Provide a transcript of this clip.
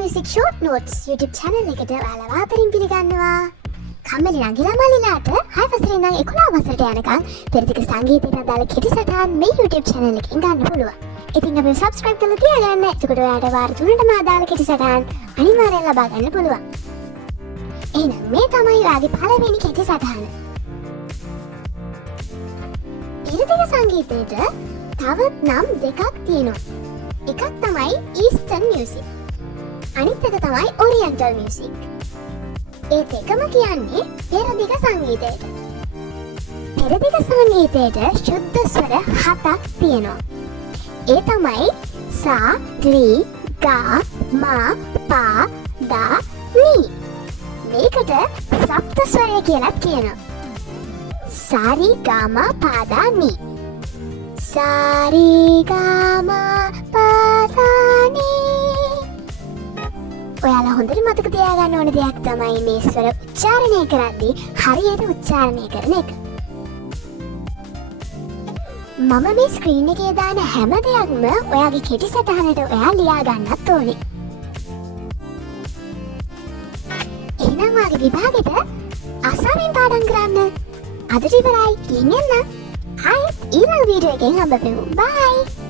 Music Short Notes YouTube channel එකට ඔයාලා වාතරින් පිළිගන්නවා. කම්මැලි නගිලා මල්ලිලාට 6 වසරේ ඉඳන් 11 වසරට යනකම් පෙරදිග සංගීතයට අදාළ කෙටි සටහන් මේ YouTube channel එකෙන් ගන්න පුළුවන්. ඉතින් අපි subscribe කරලා තියාගන්න. එතකොට ඔයාලට වාර 3ටම අදාළ කෙටි සටහන් අනිවාර්යෙන් ලබා ගන්න පුළුවන්. එහෙනම් මේ තමයි ඔයාගේ පළවෙනි කෙටි සටහන. පෙරදිග සංගීතයට තවත් නම් දෙකක් තියෙනවා. එකක් තමයි Eastern Music. අනිත් එක තමයි Oriental Music. ඒ දෙකම කියන්නේ පෙරදිග සංගීතයට. පෙරදිග සංගීතයට ශුද්ධ ස්වර 7ක් තියෙනවා. ඒ තමයි සා, රි, ගා, මා, පා, දා, නී. මේකට සප්ත ස්වරය කියලා කියනවා. සාරි, ගාමා, පාදා, නී. සාරි, ගාමා, පාදා, නී. ඔයාලා හොඳට මතක තියාගන්න ඕන දෙයක් තමයි මේ ස්වර උච්චාරණය කරද්දී හරියට උච්චාරණය කරන එක. මම මේ ස්ක්‍රීන් එකේ දාන හැම දෙයක්ම ඔයාගේ කෙටි සටහනට ඔයා ලියා ගන්නත් ඕනේ. එහෙනම් ඔයාගේ විභාගෙට අසාවෙන් පාඩම් කරන්න. අදට ඉවරයි. ගිහින් එන්න. ආයෙත් ඊළඟ වීඩියෝ එකෙන් හම්බ වෙමු. බයි.